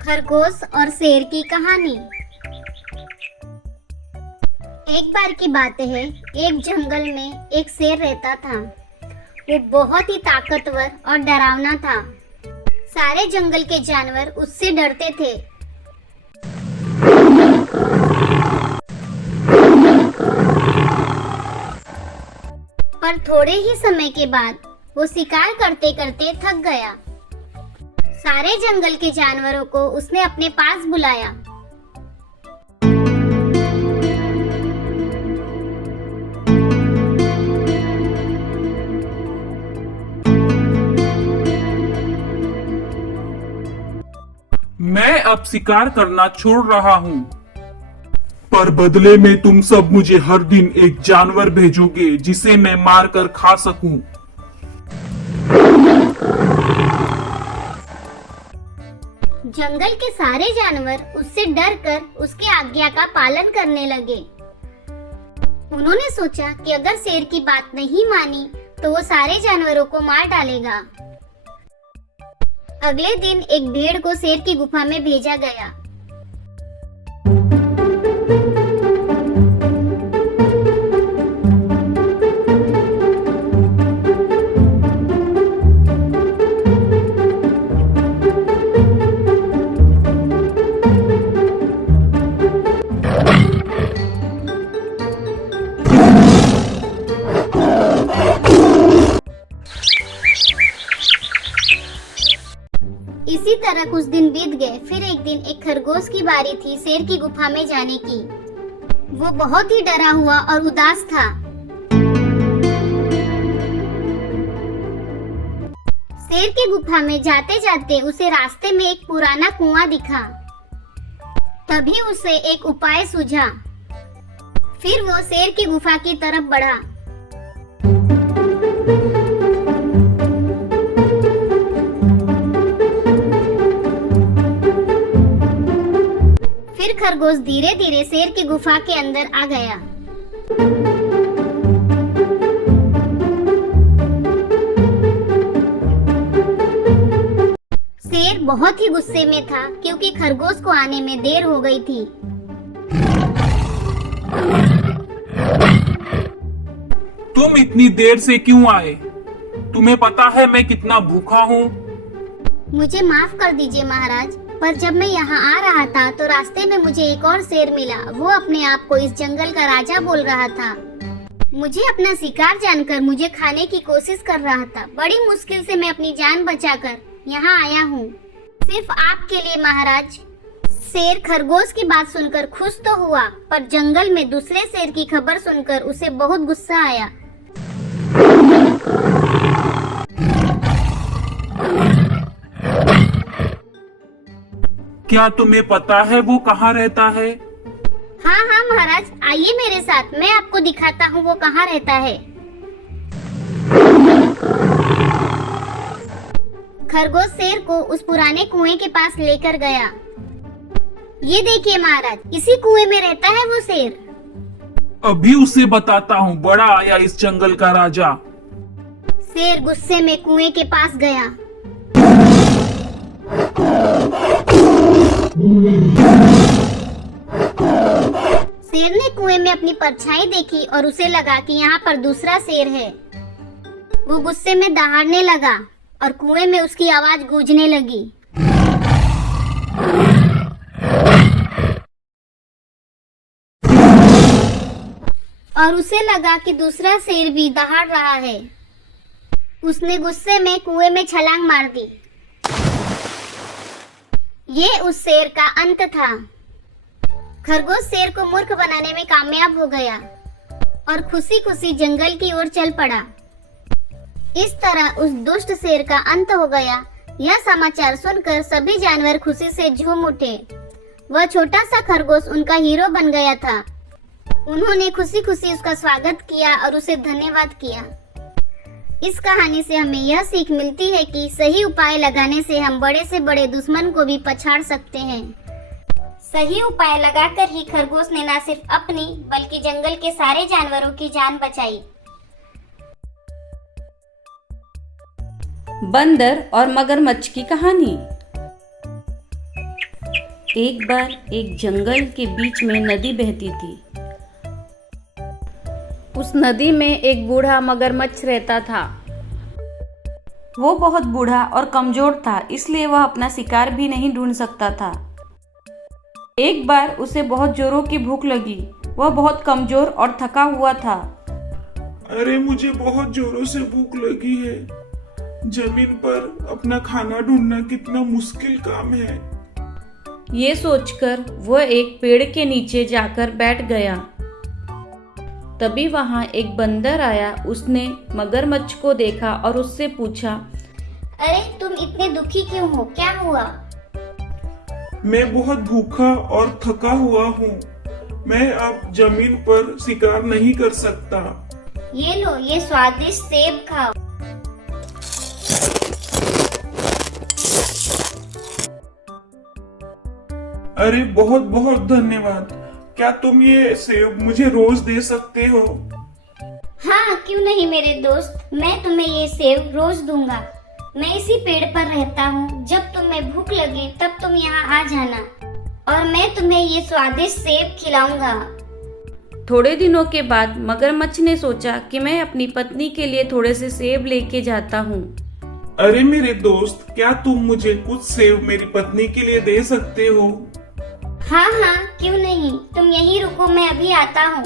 खरगोश और शेर की कहानी। एक बार की बात है, एक जंगल में एक शेर रहता था। वो बहुत ही ताकतवर और डरावना था। सारे जंगल के जानवर उससे डरते थे। पर थोड़े ही समय के बाद वो शिकार करते करते थक गया। सारे जंगल के जानवरों को उसने अपने पास बुलाया। मैं अब शिकार करना छोड़ रहा हूँ, पर बदले में तुम सब मुझे हर दिन एक जानवर भेजोगे जिसे मैं मार कर खा सकूं। जंगल के सारे जानवर उससे डरकर उसकी आज्ञा का पालन करने लगे। उन्होंने सोचा कि अगर शेर की बात नहीं मानी तो वो सारे जानवरों को मार डालेगा। अगले दिन एक भेड़ को शेर की गुफा में भेजा गया। इसी तरह कुछ दिन बीत गए। फिर एक दिन एक खरगोश की बारी थी शेर की गुफा में जाने की। वो बहुत ही डरा हुआ और उदास था। शेर की गुफा में जाते जाते उसे रास्ते में एक पुराना कुआं दिखा। तभी उसे एक उपाय सूझा। फिर वो शेर की गुफा की तरफ बढ़ा। फिर खरगोश धीरे धीरे शेर की गुफा के अंदर आ गया। शेर बहुत ही गुस्से में था क्योंकि खरगोश को आने में देर हो गई थी। तुम इतनी देर से क्यों आए? तुम्हें पता है मैं कितना भूखा हूँ। मुझे माफ कर दीजिए महाराज, पर जब मैं यहाँ आ रहा था तो रास्ते में मुझे एक और शेर मिला। वो अपने आप को इस जंगल का राजा बोल रहा था। मुझे अपना शिकार जानकर मुझे खाने की कोशिश कर रहा था। बड़ी मुश्किल से मैं अपनी जान बचाकर यहाँ आया हूँ, सिर्फ आपके लिए महाराज। शेर खरगोश की बात सुनकर खुश तो हुआ, पर जंगल में दूसरे शेर की खबर सुनकर उसे बहुत गुस्सा आया। क्या तुम्हें पता है वो कहाँ रहता है? हाँ हाँ महाराज, आइए मेरे साथ, मैं आपको दिखाता हूँ वो कहाँ रहता है। खरगोश शेर को उस पुराने कुएं के पास लेकर गया। ये देखिए महाराज, इसी कुएं में रहता है वो शेर। अभी उसे बताता हूँ, बड़ा आया इस जंगल का राजा। शेर गुस्से में कुएं के पास गया। शेर ने कुएं में अपनी परछाई देखी और उसे लगा कि यहाँ पर दूसरा शेर है। वो गुस्से में दहाड़ने लगा और कुएं में उसकी आवाज गूंजने लगी। और उसे लगा कि दूसरा शेर भी दहाड़ रहा है। उसने गुस्से में कुएं में छलांग मार दी। ये उस शेर का अंत था। खरगोश शेर को मूर्ख बनाने में कामयाब हो गया और खुशी खुशी जंगल की ओर चल पड़ा। इस तरह उस दुष्ट शेर का अंत हो गया। यह समाचार सुनकर सभी जानवर खुशी से झूम उठे। वह छोटा सा खरगोश उनका हीरो बन गया था। उन्होंने खुशी खुशी उसका स्वागत किया और उसे धन्यवाद किया। इस कहानी से हमें यह सीख मिलती है कि सही उपाय लगाने से हम बड़े से बड़े दुश्मन को भी पछाड़ सकते हैं। सही उपाय लगाकर ही खरगोश ने न सिर्फ अपनी बल्कि जंगल के सारे जानवरों की जान बचाई। बंदर और मगरमच्छ की कहानी। एक बार एक जंगल के बीच में नदी बहती थी। उस नदी में एक बूढ़ा मगरमच्छ रहता था। वो बहुत बूढ़ा और कमजोर था, इसलिए वह अपना शिकार भी नहीं ढूंढ सकता था। एक बार उसे बहुत जोरों की भूख लगी। वह बहुत कमजोर और थका हुआ था। अरे मुझे बहुत जोरों से भूख लगी है। जमीन पर अपना खाना ढूंढना कितना मुश्किल काम है। ये सोचकर वह एक पेड़ के नीचे जाकर बैठ गया। तभी वहां एक बंदर आया। उसने मगरमच्छ को देखा और उससे पूछा, अरे तुम इतने दुखी क्यों हो, क्या हुआ? मैं बहुत भूखा और थका हुआ हूँ। मैं अब जमीन पर शिकार नहीं कर सकता। ये लो, ये स्वादिष्ट सेब खाओ। अरे बहुत बहुत धन्यवाद। क्या तुम ये सेब मुझे रोज दे सकते हो? हाँ, क्यों नहीं मेरे दोस्त, मैं तुम्हें ये सेब रोज दूंगा। मैं इसी पेड़ पर रहता हूँ। जब तुम्हें भूख लगे तब तुम यहाँ आ जाना और मैं तुम्हें ये स्वादिष्ट सेब खिलाऊंगा। थोड़े दिनों के बाद मगरमच्छ ने सोचा कि मैं अपनी पत्नी के लिए थोड़े से सेब लेके जाता हूँ। अरे मेरे दोस्त, क्या तुम मुझे कुछ सेब मेरी पत्नी के लिए दे सकते हो? हाँ हाँ, क्यों नहीं, तुम यहीं रुको, मैं अभी आता हूँ।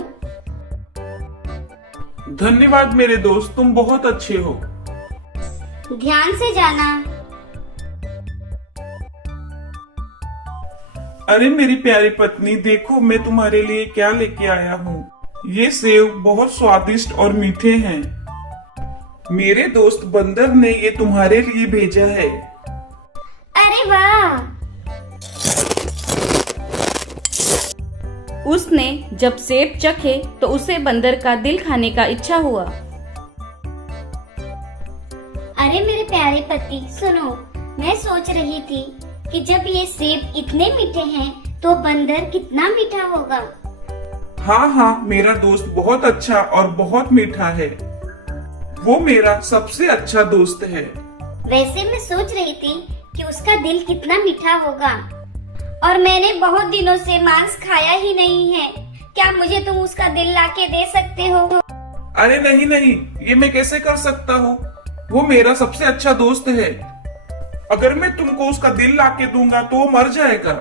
धन्यवाद मेरे दोस्त, तुम बहुत अच्छे हो। ध्यान से जाना। अरे मेरी प्यारी पत्नी, देखो मैं तुम्हारे लिए क्या लेके आया हूँ। ये सेब बहुत स्वादिष्ट और मीठे हैं। मेरे दोस्त बंदर ने ये तुम्हारे लिए भेजा है। अरे वाह! उसने जब सेब चखे तो उसे बंदर का दिल खाने का इच्छा हुआ। अरे मेरे प्यारे पति, सुनो, मैं सोच रही थी कि जब ये सेब इतने मीठे हैं तो बंदर कितना मीठा होगा। हाँ हाँ, मेरा दोस्त बहुत अच्छा और बहुत मीठा है। वो मेरा सबसे अच्छा दोस्त है। वैसे मैं सोच रही थी कि उसका दिल कितना मीठा होगा और मैंने बहुत दिनों से मांस खाया ही नहीं है। क्या मुझे तुम उसका दिल लाके दे सकते हो? अरे नहीं नहीं, ये मैं कैसे कर सकता हूँ? वो मेरा सबसे अच्छा दोस्त है। अगर मैं तुमको उसका दिल लाके दूंगा तो वो मर जाएगा।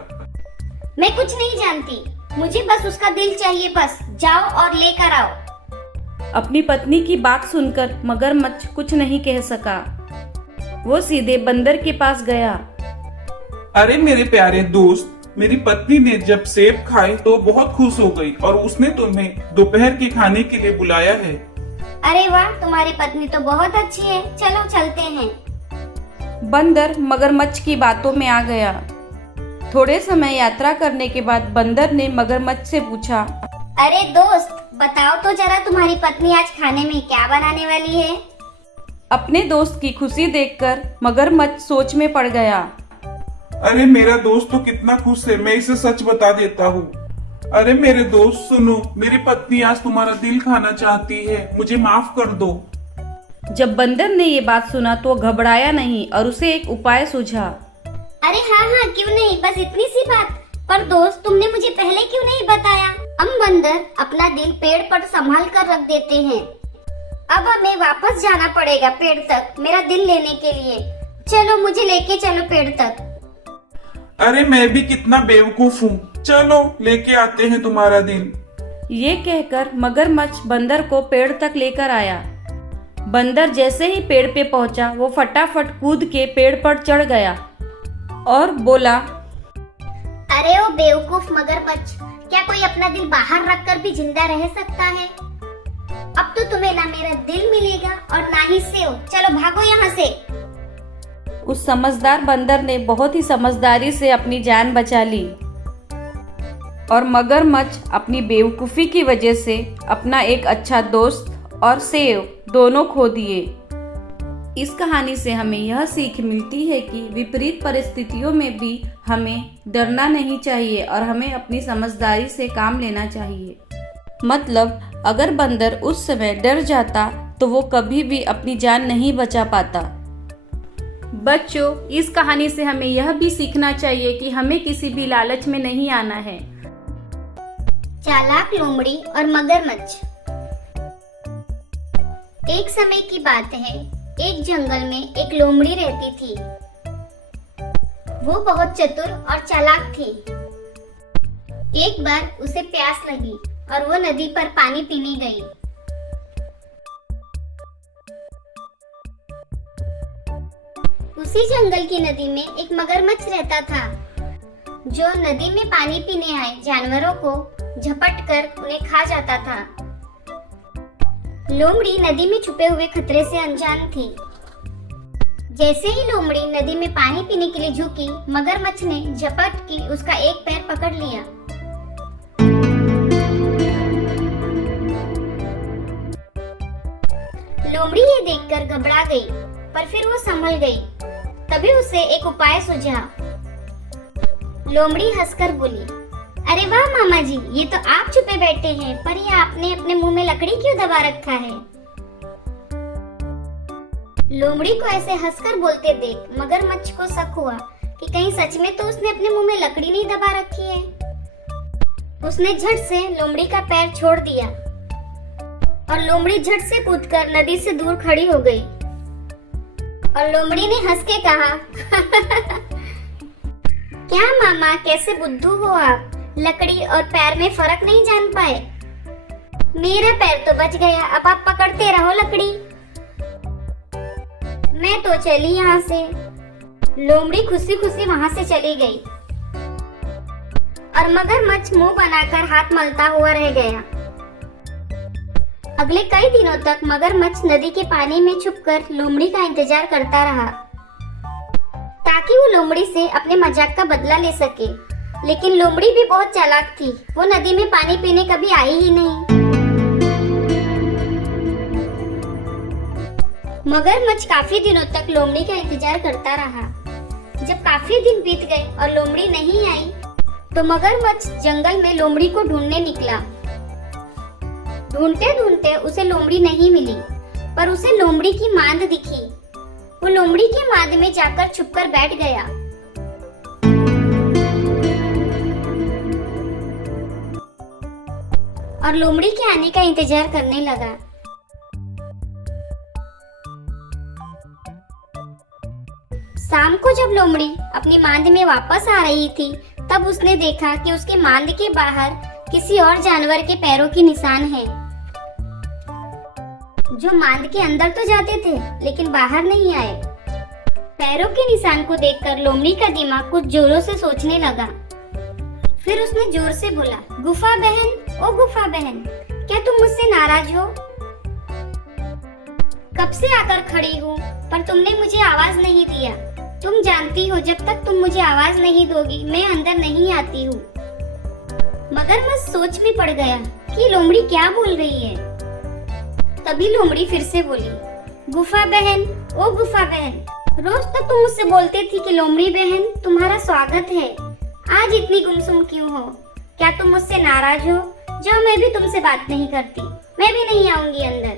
मैं कुछ नहीं जानती, मुझे बस उसका दिल चाहिए। बस जाओ और लेकर आओ। अपनी पत्नी की बात सुनकर मगरमच्छ कुछ नहीं कह सका। वो सीधे बंदर के पास गया। अरे मेरे प्यारे दोस्त, मेरी पत्नी ने जब सेब खाए तो बहुत खुश हो गई और उसने तुम्हें दोपहर के खाने के लिए बुलाया है। अरे वाह, तुम्हारी पत्नी तो बहुत अच्छी है। चलो चलते हैं। बंदर मगरमच्छ की बातों में आ गया। थोड़े समय यात्रा करने के बाद बंदर ने मगरमच्छ से पूछा, अरे दोस्त, बताओ तो जरा, तुम्हारी पत्नी आज खाने में क्या बनाने वाली है? अपने दोस्त की खुशी देखकर मगरमच्छ सोच में पड़ गया। अरे मेरा दोस्त तो कितना खुश है, मैं इसे सच बता देता हूँ। अरे मेरे दोस्त सुनो, मेरी पत्नी आज तुम्हारा दिल खाना चाहती है, मुझे माफ कर दो। जब बंदर ने ये बात सुना तो घबराया नहीं और उसे एक उपाय सूझा। अरे हाँ हाँ, क्यों नहीं, बस इतनी सी बात। पर दोस्त, तुमने मुझे पहले क्यों नहीं बताया? हम बंदर अपना दिल पेड़ पर संभाल कर रख देते हैं। अब हमें वापस जाना पड़ेगा पेड़ तक मेरा दिल लेने के लिए। चलो, मुझे लेके चलो पेड़ तक। अरे मैं भी कितना बेवकूफ हूँ। चलो लेके आते हैं तुम्हारा दिल। ये कहकर मगरमच्छ बंदर को पेड़ तक लेकर आया। बंदर जैसे ही पेड़ पे पहुंचा, वो फटाफट कूद के पेड़ पर चढ़ गया और बोला, अरे ओ बेवकूफ मगरमच्छ, क्या कोई अपना दिल बाहर रखकर भी जिंदा रह सकता है? अब तो तुम्हें ना मेरा दिल मिलेगा और ना ही सेव। चलो भागो यहाँ से। उस समझदार बंदर ने बहुत ही समझदारी से अपनी जान बचा ली और मगरमच्छ अपनी बेवकूफ़ी की वजह से अपना एक अच्छा दोस्त और सेव दोनों खो दिए। इस कहानी से हमें यह सीख मिलती है कि विपरीत परिस्थितियों में भी हमें डरना नहीं चाहिए और हमें अपनी समझदारी से काम लेना चाहिए। मतलब अगर बंदर उस समय डर जाता तो वो कभी भी अपनी जान नहीं बचा पाता। बच्चों, इस कहानी से हमें यह भी सीखना चाहिए कि हमें किसी भी लालच में नहीं आना है। चालाक लोमड़ी और मगरमच्छ। एक समय की बात है, एक जंगल में एक लोमड़ी रहती थी। वो बहुत चतुर और चालाक थी। एक बार उसे प्यास लगी और वो नदी पर पानी पीने गई। उसी जंगल की नदी में एक मगरमच्छ रहता था, जो नदी में पानी पीने आए जानवरों को झपट कर उन्हें खा जाता था। लोमड़ी नदी में छुपे हुए खतरे से अनजान थी। जैसे ही लोमड़ी नदी में पानी पीने के लिए झुकी, मगरमच्छ ने झपट की उसका एक पैर पकड़ लिया। लोमड़ी ये देखकर घबरा गई, पर फिर वो संभल गई। तभी उसे एक उपाय सूझा। लोमड़ी हंसकर बोली, अरे वाह मामा जी, ये तो आप छुपे बैठे हैं, पर ये आपने अपने मुंह में लकड़ी क्यों दबा रखा है? लोमड़ी को ऐसे हंसकर बोलते देख मगरमच्छ को शक हुआ कि कहीं सच में तो उसने अपने मुंह में लकड़ी नहीं दबा रखी है। उसने झट से लोमड़ी का पैर छोड़ दिया और लोमड़ी झट से कूदकर नदी से दूर खड़ी हो गई। और लोमड़ी ने हंस के कहा, क्या मामा, कैसे बुद्धू हो आप? लकड़ी और पैर में फर्क नहीं जान पाए? मेरा पैर तो बच गया, अब आप पकड़ते रहो लकड़ी। मैं तो चली यहाँ से। लोमड़ी खुशी खुशी वहां से चली गई और मगरमच्छ मुंह बनाकर हाथ मलता हुआ रह गया। अगले कई दिनों तक मगरमच्छ नदी के पानी में छुपकर लोमड़ी का इंतजार करता रहा, ताकि वो लोमड़ी से अपने मजाक का बदला ले सके। लेकिन लोमड़ी भी बहुत चालाक थी, वो नदी में पानी पीने कभी आई ही नहीं। मगरमच्छ काफी दिनों तक लोमड़ी का इंतजार करता रहा। जब काफी दिन बीत गए और लोमड़ी नहीं आई, तो मगरमच्छ जंगल में लोमड़ी को ढूंढने निकला। ढूंढते ढूंढते उसे लोमड़ी नहीं मिली, पर उसे लोमड़ी की मांद दिखी। वो लोमड़ी की मांद में जाकर छुपकर बैठ गया। और लोमड़ी के आने का इंतजार करने लगा। शाम को जब लोमड़ी अपनी मांद में वापस आ रही थी, तब उसने देखा कि उसके मांद के बाहर किसी और जानवर के पैरों के निशान हैं, जो मांद के अंदर तो जाते थे लेकिन बाहर नहीं आए। पैरों के निशान को देखकर लोमड़ी का दिमाग कुछ जोरों से सोचने लगा। फिर उसने जोर से बोला, गुफा बहन, ओ गुफा बहन, क्या तुम मुझसे नाराज हो? कब से आकर खड़ी हूँ, पर तुमने मुझे आवाज नहीं दिया। तुम जानती हो, जब तक तुम मुझे आवाज नहीं दोगी, मैं अंदर नहीं आती हूँ। मगरमच्छ सोच में पड़ गया कि लोमड़ी क्या बोल रही है। तभी लोमड़ी फिर से बोली, गुफा बहन, ओ गुफा बहन, रोज तो तुम मुझसे बोलती थी कि लोमड़ी बहन तुम्हारा स्वागत है, आज इतनी गुमसुम क्यों हो? क्या तुम मुझसे नाराज हो? जाओ, मैं भी तुमसे बात नहीं करती, मैं भी नहीं आऊंगी अंदर।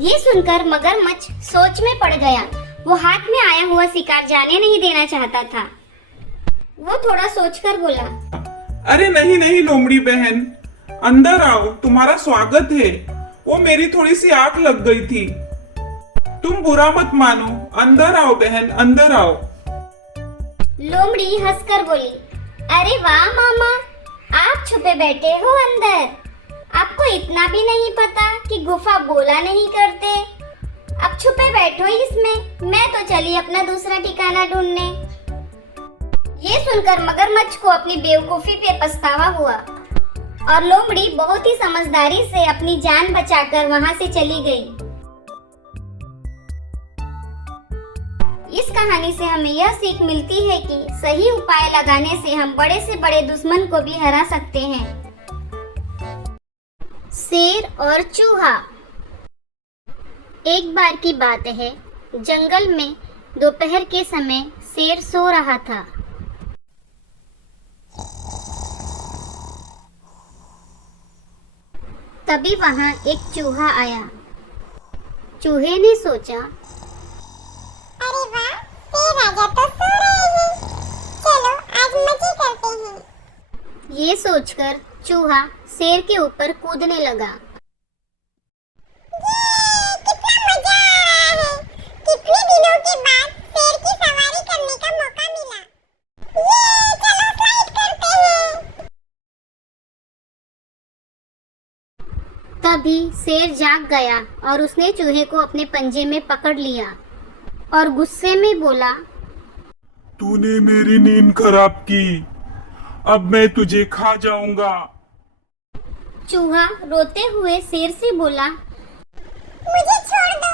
ये सुनकर मगरमच्छ सोच में पड़ गया। वो हाथ में आया हुआ शिकार जाने नहीं देना चाहता था। वो थोड़ा सोचकर बोला, अरे नहीं नहीं लोमड़ी बहन, अंदर आओ, तुम्हारा स्वागत है। वो मेरी थोड़ी सी आंख लग गई थी, तुम बुरा मत मानो, अंदर आओ बहन, अंदर आओ। लोमड़ी हंसकर बोली, अरे वाह मामा, आप छुपे बैठे हो अंदर। आपको इतना भी नहीं पता कि गुफा बोला नहीं करते? अब छुपे बैठो इसमें, मैं तो चली अपना दूसरा ठिकाना ढूंढने। ये सुनकर मगरमच्छ को अपनी बेवकूफी पे पछतावा हुआ और लोमड़ी बहुत ही समझदारी से अपनी जान बचाकर वहां से चली गई। इस कहानी से हमें यह सीख मिलती है कि सही उपाय लगाने से हम बड़े से बड़े दुश्मन को भी हरा सकते हैं। शेर और चूहा। एक बार की बात है, जंगल में दोपहर के समय शेर सो रहा था। तभी वहां एक चूहा आया। चूहे ने सोचा, अरे राजा तो सो रहे हैं। चलो आज मजे करते हैं। ये सोचकर चूहा शेर के ऊपर कूदने लगा। कितना मजा आ रहा है। कितने दिनों के बाद शेर की सवारी करने का मौका मिला। चलो स्लाइड करते हैं। तभी शेर जाग गया और उसने चूहे को अपने पंजे में पकड़ लिया और गुस्से में बोला, तूने मेरी नींद खराब की, अब मैं तुझे खा जाऊंगा। चूहा रोते हुए शेर से बोला, मुझे छोड़ दो,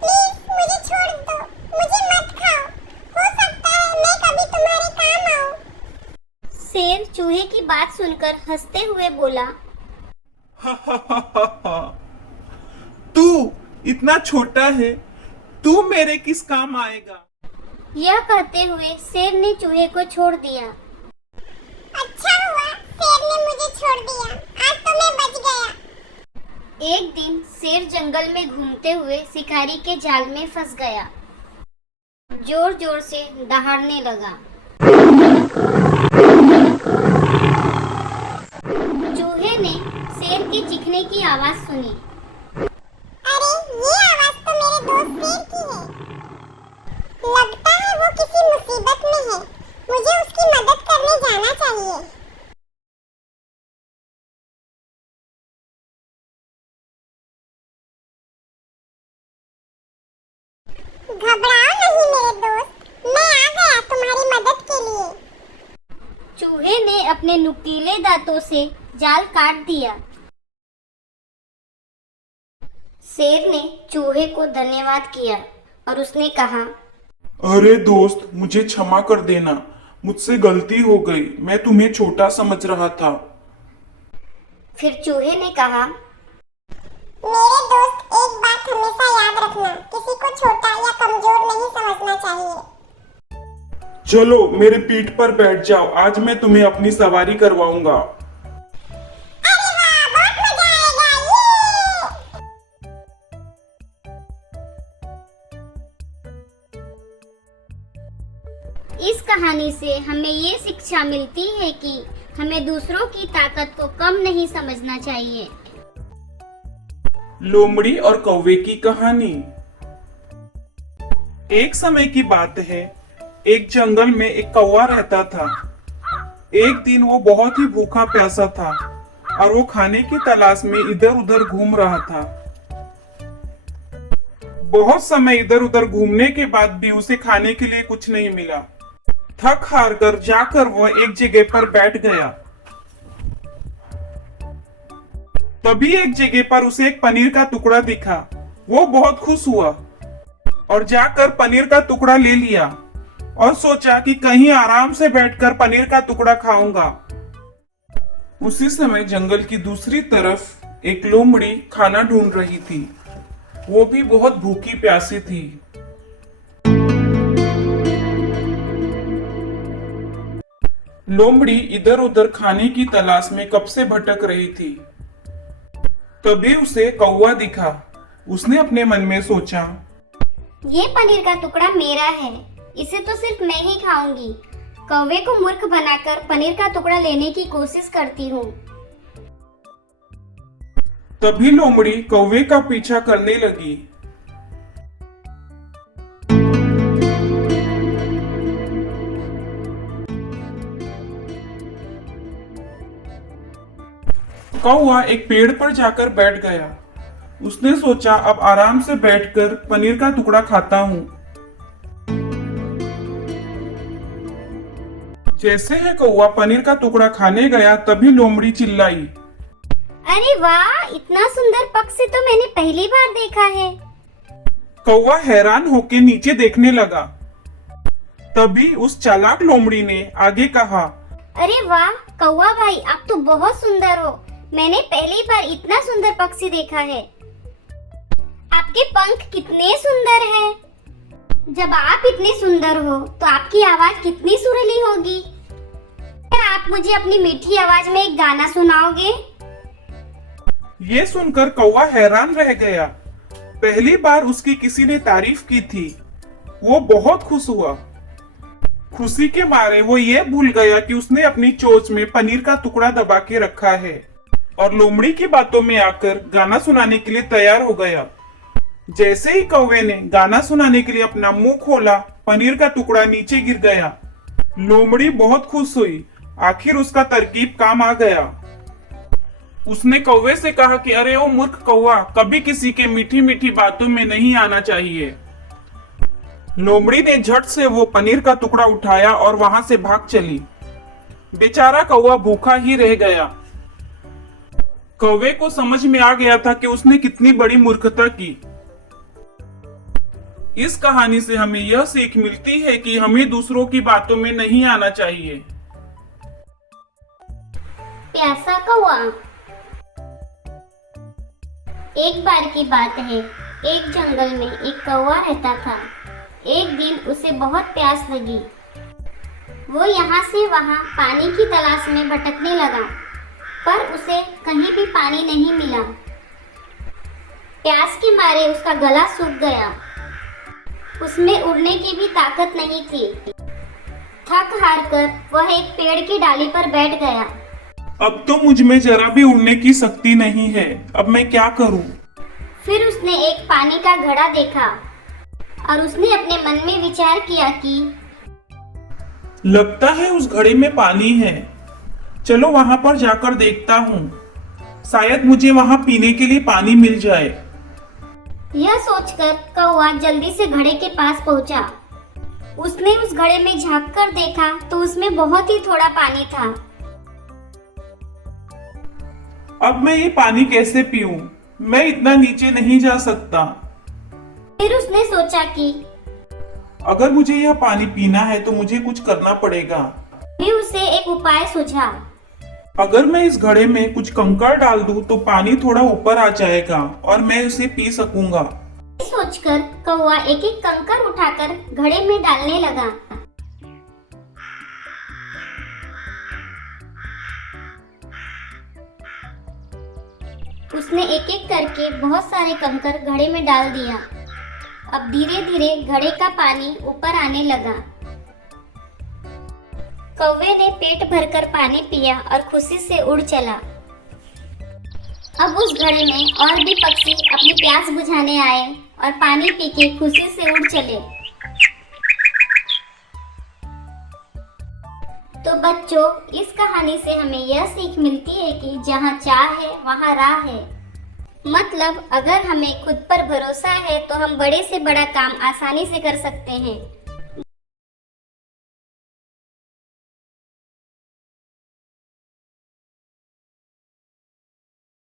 प्लीज मुझे छोड़ दो, मुझे मत खाओ। हो सकता है मैं कभी तुम्हारे काम आऊं। शेर चूहे की बात सुनकर हंसते हुए बोला, तू इतना छोटा है, तू मेरे किस काम आएगा। यह कहते हुए शेर ने चूहे को छोड़ दिया। अच्छा हुआ शेर ने मुझे छोड़ दिया, आज तो मैं बच गया। एक दिन शेर जंगल में घूमते हुए शिकारी के जाल में फंस गया। जोर जोर से दहाड़ने लगा। चूहे ने शेर के चीखने की आवाज सुनी। अरे ये आवाज तो मेरे दोस्त शेर की है। लगता है वो किसी मुसीबत में है। मुझे उसकी मदद करने जाना चाहिए। घबराओ नहीं मेरे दोस्त, मैं आ गया तुम्हारी मदद के लिए। चूहे ने अपने नुकीले दांतों से जाल काट दिया। शेर ने चूहे को धन्यवाद किया और उसने कहा, अरे दोस्त, मुझे क्षमा कर देना, मुझसे गलती हो गई, मैं तुम्हें छोटा समझ रहा था। फिर चूहे ने कहा, मेरे दोस्त एक बात हमेशा याद रखना, किसी को छोटा या कमजोर नहीं समझना चाहिए। चलो मेरे पीठ पर बैठ जाओ, आज मैं तुम्हें अपनी सवारी करवाऊंगा। अरे वाह, बहुत मजा आएगा। इस कहानी से हमें ये शिक्षा मिलती है कि हमें दूसरों की ताकत को कम नहीं समझना चाहिए। लोमड़ी और कौवे की कहानी। एक समय की बात है, एक जंगल में एक कौवा रहता था। एक दिन वो बहुत ही भूखा प्यासा था और वो खाने की तलाश में इधर उधर घूम रहा था। बहुत समय इधर उधर घूमने के बाद भी उसे खाने के लिए कुछ नहीं मिला। थक हार कर जाकर वो एक जगह पर बैठ गया। तभी एक जगह पर उसे एक पनीर का टुकड़ा दिखा। वो बहुत खुश हुआ और जाकर पनीर का टुकड़ा ले लिया और सोचा कि कहीं आराम से बैठकर पनीर का टुकड़ा खाऊंगा। उसी समय जंगल की दूसरी तरफ एक लोमड़ी खाना ढूंढ रही थी। वो भी बहुत भूखी प्यासी थी। लोमड़ी इधर उधर खाने की तलाश में कब से भटक रही थी। तभी उसे कौवा दिखा। उसने अपने मन में सोचा, ये पनीर का टुकड़ा मेरा है, इसे तो सिर्फ मैं ही खाऊंगी। कौवे को मूर्ख बनाकर पनीर का टुकड़ा लेने की कोशिश करती हूँ। तभी लोमड़ी कौवे का पीछा करने लगी। कौवा एक पेड़ पर जाकर बैठ गया। उसने सोचा, अब आराम से बैठकर पनीर का टुकड़ा खाता हूँ। जैसे ही कौवा पनीर का टुकड़ा खाने गया, तभी लोमड़ी चिल्लाई, अरे वाह, इतना सुंदर पक्षी तो मैंने पहली बार देखा है। कौवा हैरान होकर नीचे देखने लगा। तभी उस चालाक लोमड़ी ने आगे कहा, अरे वाह कौवा भाई, आप तो बहुत सुंदर हो। मैंने पहली बार इतना सुंदर पक्षी देखा है। आपके पंख कितने सुंदर हैं। जब आप इतने सुंदर हो तो आपकी आवाज कितनी सुरीली होगी। क्या आप मुझे अपनी मीठी आवाज में एक गाना सुनाओगे? ये सुनकर कौवा हैरान रह गया। पहली बार उसकी किसी ने तारीफ की थी। वो बहुत खुश हुआ खुशी के मारे वो ये भूल गया कि उसने अपनी चोंच में पनीर का टुकड़ा दबा के रखा है और लोमड़ी की बातों में आकर गाना सुनाने के लिए तैयार हो गया। जैसे ही कौवे ने गाना सुनाने के लिए अपना मुंह खोला, पनीर का टुकड़ा नीचे गिर गया। लोमड़ी बहुत खुश हुई, आखिर उसका तरकीब काम आ गया। उसने कौवे से कहा कि अरे ओ मूर्ख कौवा, कभी किसी के मीठी मीठी बातों में नहीं आना चाहिए। लोमड़ी ने झट से वो पनीर का टुकड़ा उठाया और वहां से भाग चली। बेचारा कौवा भूखा ही रह गया। कौवे को समझ में आ गया था कि उसने कितनी बड़ी मूर्खता की। इस कहानी से हमें यह सीख मिलती है कि हमें दूसरों की बातों में नहीं आना चाहिए। प्यासा कौवा। एक बार की बात है, एक जंगल में एक कौवा रहता था। एक दिन उसे बहुत प्यास लगी। वो यहाँ से वहाँ पानी की तलाश में भटकने लगा, पर उसे कहीं भी पानी नहीं मिला। प्यास के मारे उसका गला सूख गया। उसमें उड़ने की भी ताकत नहीं थी। थक हार कर वह एक पेड़ की डाली पर बैठ गया। अब तो मुझ में जरा भी उड़ने की शक्ति नहीं है, अब मैं क्या करूं? फिर उसने एक पानी का घड़ा देखा और उसने अपने मन में विचार किया कि लगता है उस घड़े में पानी है। चलो वहां पर जाकर देखता हूँ, शायद मुझे वहां पीने के लिए पानी मिल जाए। यह सोचकर कौवा जल्दी से घड़े के पास पहुंचा। उसने उस घड़े में झांक कर देखा तो उसमें बहुत ही थोड़ा पानी था। अब मैं ये पानी कैसे पीऊं? मैं इतना नीचे नहीं जा सकता। फिर उसने सोचा कि अगर मुझे यह पानी पीना है तो मुझे कुछ करना पड़ेगा। भी उसे एक उपाय सूझा। अगर मैं इस घड़े में कुछ कंकड़ डाल दूं तो पानी थोड़ा ऊपर आ जाएगा और मैं उसे पी सकूंगा। सोचकर कौवा एक एक कंकड़ उठाकर घड़े में डालने लगा। उसने एक एक करके बहुत सारे कंकड़ घड़े में डाल दिया। अब धीरे धीरे घड़े का पानी ऊपर आने लगा। कौवे ने पेट भरकर पानी पिया और खुशी से उड़ चला। अब उस घड़े में और भी पक्षी अपनी प्यास बुझाने आए और पानी पी के खुशी से उड़ चले। तो बच्चों, इस कहानी से हमें यह सीख मिलती है कि जहाँ चाह है वहाँ राह है। मतलब अगर हमें खुद पर भरोसा है तो हम बड़े से बड़ा काम आसानी से कर सकते हैं।